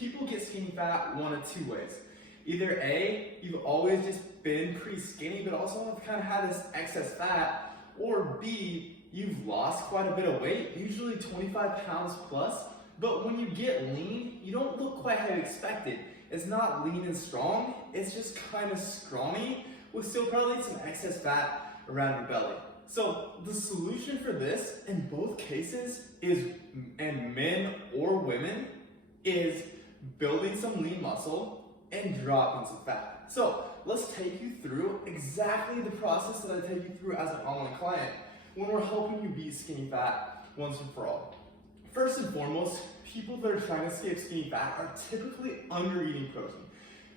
people get skinny fat one of two ways. Either A, you've always just been pretty skinny, but also have kind of had this excess fat, or B, you've lost quite a bit of weight, usually 25 pounds plus, but when you get lean, you don't look quite how you expected. It's not lean and strong, it's just kind of scrawny with still probably some excess fat around your belly. So the solution for this in both cases is, and men or women, is building some lean muscle and dropping some fat. So let's take you through exactly the process that I take you through as an online client when we're helping you beat skinny fat once and for all. First and foremost, people that are trying to escape skinny fat are typically under eating protein.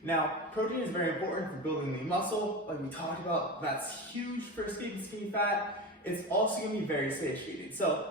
Now, protein is very important for building lean muscle, like we talked about. That's huge for escaping skinny fat. It's also going to be very satiating. So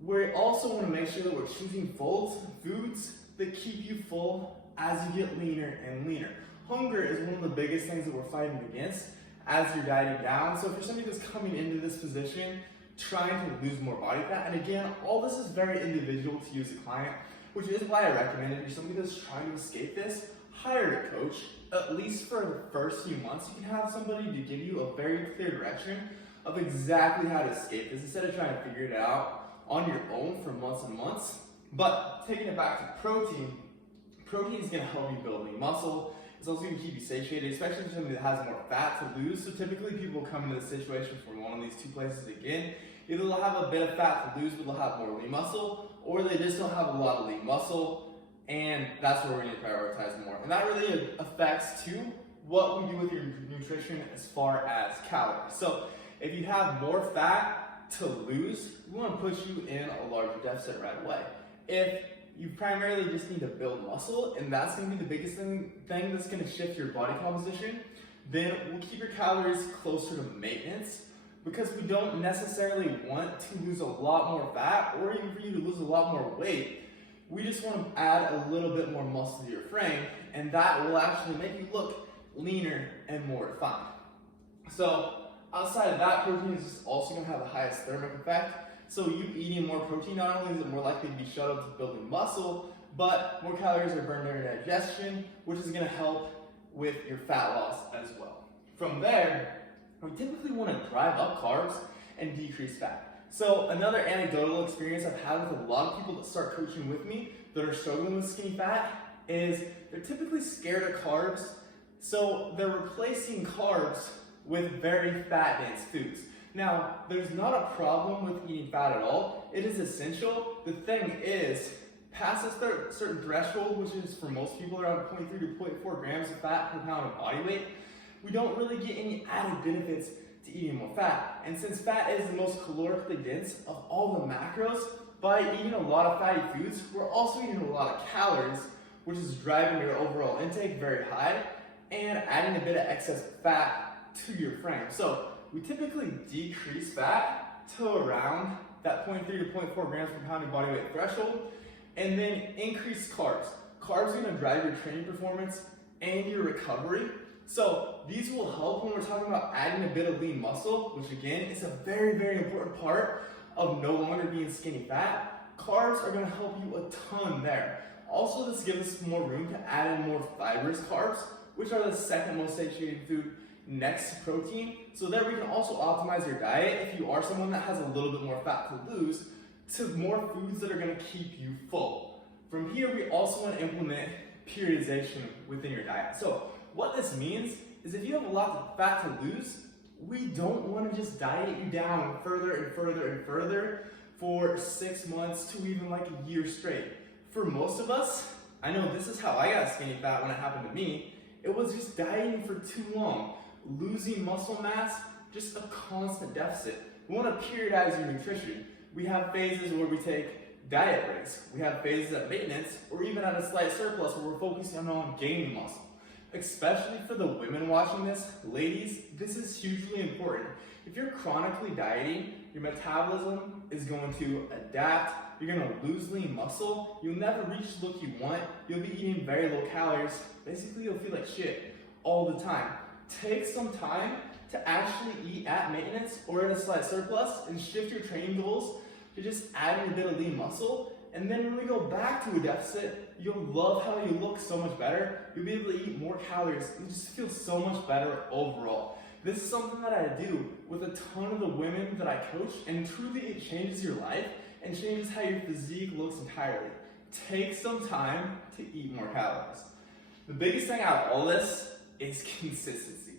we also want to make sure that we're choosing foods that keep you full as you get leaner and leaner. Hunger is one of the biggest things that we're fighting against as you're dieting down. So for somebody that's coming into this position, trying to lose more body fat, and again, all this is very individual to you as a client, which is why I recommend if you're somebody that's trying to escape this, hire a coach. At least for the first few months, you can have somebody to give you a very clear direction of exactly how to escape this instead of trying to figure it out on your own for months and months. But taking it back to protein is going to help you build lean muscle. It's also going to keep you satiated, especially for somebody that has more fat to lose. So typically people come into the situation from one of these two places again. Either they'll have a bit of fat to lose, but they'll have more lean muscle, or they just don't have a lot of lean muscle, and that's where we need to prioritize more. And that really affects too what we do with your nutrition as far as calories. So if you have more fat to lose, we want to push you in a larger deficit right away. If you primarily just need to build muscle, and that's going to be the biggest thing that's going to shift your body composition, then we'll keep your calories closer to maintenance, because we don't necessarily want to lose a lot more fat or even for you to lose a lot more weight. We just want to add a little bit more muscle to your frame, and that will actually make you look leaner and more defined. So outside of that, protein is also going to have the highest thermic effect. So you eating more protein, not only is it more likely to be shut up to building muscle, but more calories are burned during digestion, which is going to help with your fat loss as well. From there, we typically want to drive up carbs and decrease fat. So another anecdotal experience I've had with a lot of people that start coaching with me that are struggling with skinny fat is they're typically scared of carbs, so they're replacing carbs with very fat-dense foods. Now, there's not a problem with eating fat at all. It is essential. The thing is, past a certain threshold, which is for most people around 0.3 to 0.4 grams of fat per pound of body weight, we don't really get any added benefits to eating more fat. And since fat is the most calorically dense of all the macros, by eating a lot of fatty foods, we're also eating a lot of calories, which is driving your overall intake very high and adding a bit of excess fat to your frame. So we typically decrease fat to around that 0.3 to 0.4 grams per pound of body weight threshold, and then increase carbs. Carbs are going to drive your training performance and your recovery. So these will help when we're talking about adding a bit of lean muscle, which again is a very, very important part of no longer being skinny fat. Carbs are going to help you a ton there. Also, this gives us more room to add in more fibrous carbs, which are the second most satiating food next to protein. So there we can also optimize your diet if you are someone that has a little bit more fat to lose, to more foods that are going to keep you full. From here, we also want to implement periodization within your diet. So what this means is if you have a lot of fat to lose, we don't want to just diet you down further and further and further for 6 months to even like a year straight. For most of us, I know this is how I got skinny fat when it happened to me. It was just dieting for too long, losing muscle mass, just a constant deficit. We want to periodize your nutrition. We have phases where we take diet breaks. We have phases at maintenance or even at a slight surplus where we're focusing on gaining muscle. Especially for the women watching this, ladies, this is hugely important. If you're chronically dieting, your metabolism is going to adapt, you're going to lose lean muscle, you'll never reach the look you want, you'll be eating very low calories, basically you'll feel like shit all the time. Take some time to actually eat at maintenance or at a slight surplus and shift your training goals to just adding a bit of lean muscle And then when we go back to a deficit, you'll love how you look so much better. You'll be able to eat more calories and just feel so much better overall. This is something that I do with a ton of the women that I coach, and truly it changes your life and changes how your physique looks entirely. Take some time to eat more calories. The biggest thing out of all this is consistency.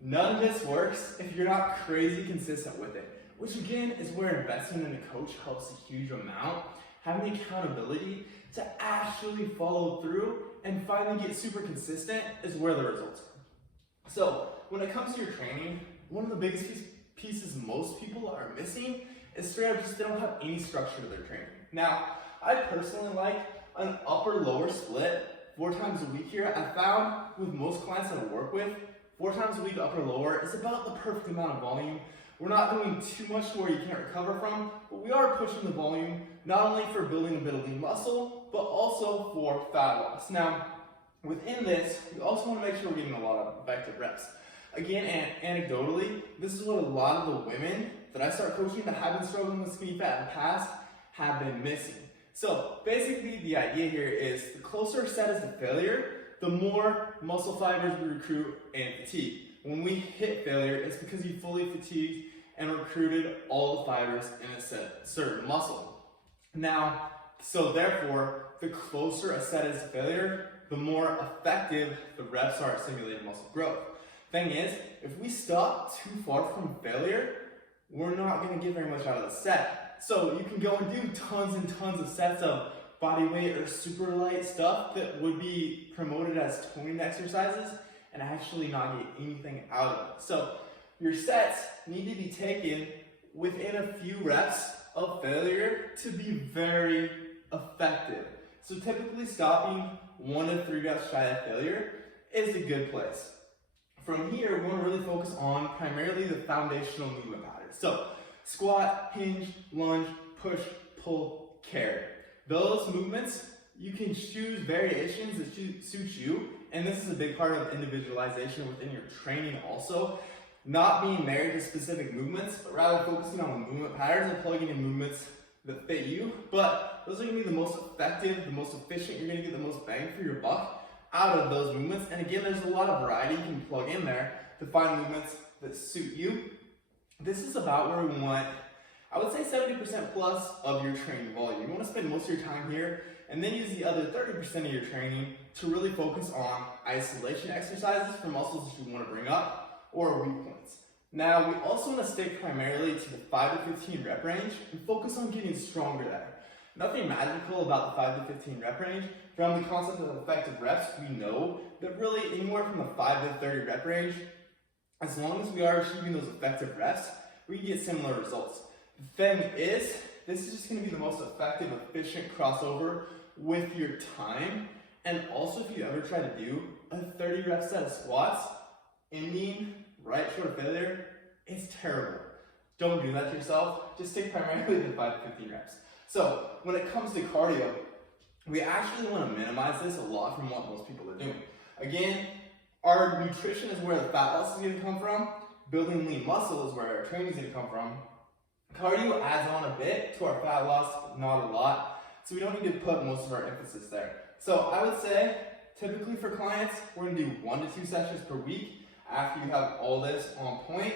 None of this works if you're not crazy consistent with it, which again is where investment in a coach helps a huge amount. Having the accountability to actually follow through and finally get super consistent is where the results come. So when it comes to your training, one of the biggest pieces most people are missing is straight up just they don't have any structure to their training. Now, I personally like an upper-lower split 4 times a week here. I found with most clients that I work with, 4 times a week upper-lower is about the perfect amount of volume. We're not doing too much to where you can't recover from, but we are pushing the volume not only for building a bit of lean muscle, but also for fat loss. Now, within this, we also want to make sure we're getting a lot of effective reps. Again, anecdotally, this is what a lot of the women that I start coaching that have been struggling with skinny fat in the past have been missing. So basically the idea here is the closer a set is to failure, the more muscle fibers we recruit and fatigue. When we hit failure, it's because you fully fatigued and recruited all the fibers in a certain muscle. Now, so therefore, the closer a set is to failure, the more effective the reps are at simulating muscle growth. Thing is, if we stop too far from failure, we're not going to get very much out of the set. So you can go and do tons and tons of sets of body weight or super light stuff that would be promoted as toning exercises and actually not get anything out of it. So your sets need to be taken within a few reps of failure to be very effective. So typically stopping 1 to 3 reps shy of failure is a good place. From here, we want to really focus on primarily the foundational movement patterns. So squat, hinge, lunge, push, pull, carry. Those movements, you can choose variations that suit you, and this is a big part of individualization within your training also. Not being married to specific movements, but rather focusing on the movement patterns and plugging in movements that fit you. But those are going to be the most effective, the most efficient. You're going to get the most bang for your buck out of those movements. And again, there's a lot of variety you can plug in there to find movements that suit you. This is about where we want, I would say 70% plus of your training volume. You want to spend most of your time here and then use the other 30% of your training to really focus on isolation exercises for muscles that you want to bring up or weak points. Now, we also want to stick primarily to the 5 to 15 rep range and focus on getting stronger there. Nothing magical about the 5 to 15 rep range. From the concept of effective reps, we know that really anywhere from the 5 to 30 rep range, as long as we are achieving those effective reps, we can get similar results. The thing is, this is just going to be the most effective, efficient crossover with your time. And also, if you ever try to do a 30 rep set of squats, ending right short of failure, it's terrible. Don't do that to yourself. Just stick primarily to 5 to 15 reps. So when it comes to cardio, we actually want to minimize this a lot from what most people are doing. Again, our nutrition is where the fat loss is going to come from. Building lean muscle is where our training is going to come from. Cardio adds on a bit to our fat loss, not a lot. So we don't need to put most of our emphasis there. So I would say, typically for clients, we're going to do 1 to 2 sessions per week after you have all this on point.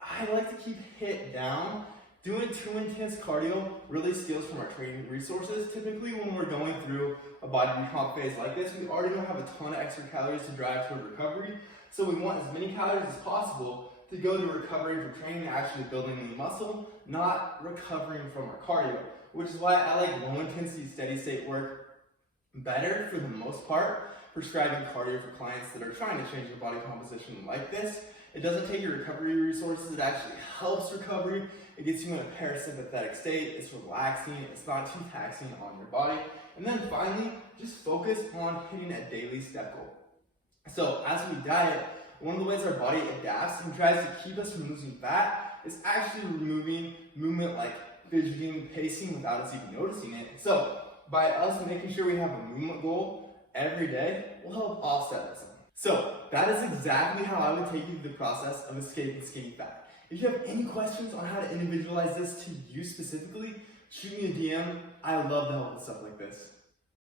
I like to keep HIIT down. Doing too intense cardio really steals from our training resources. Typically when we're going through a body recomp phase like this, we already don't have a ton of extra calories to drive toward recovery. So we want as many calories as possible to go to recovery for training, actually building lean muscle, not recovering from our cardio, which is why I like low intensity steady state work better for the most part, prescribing cardio for clients that are trying to change their body composition like this. It doesn't take your recovery resources, it actually helps recovery. It gets you in a parasympathetic state, it's relaxing, it's not too taxing on your body. And then finally, just focus on hitting a daily step goal. So as we diet, one of the ways our body adapts and tries to keep us from losing fat is actually removing movement like fidgeting, pacing without us even noticing it. So by us making sure we have a movement goal every day will help offset this. So that is exactly how I would take you through the process of escaping skinny fat. If you have any questions on how to individualize this to you specifically, shoot me a DM. I love to help with stuff like this.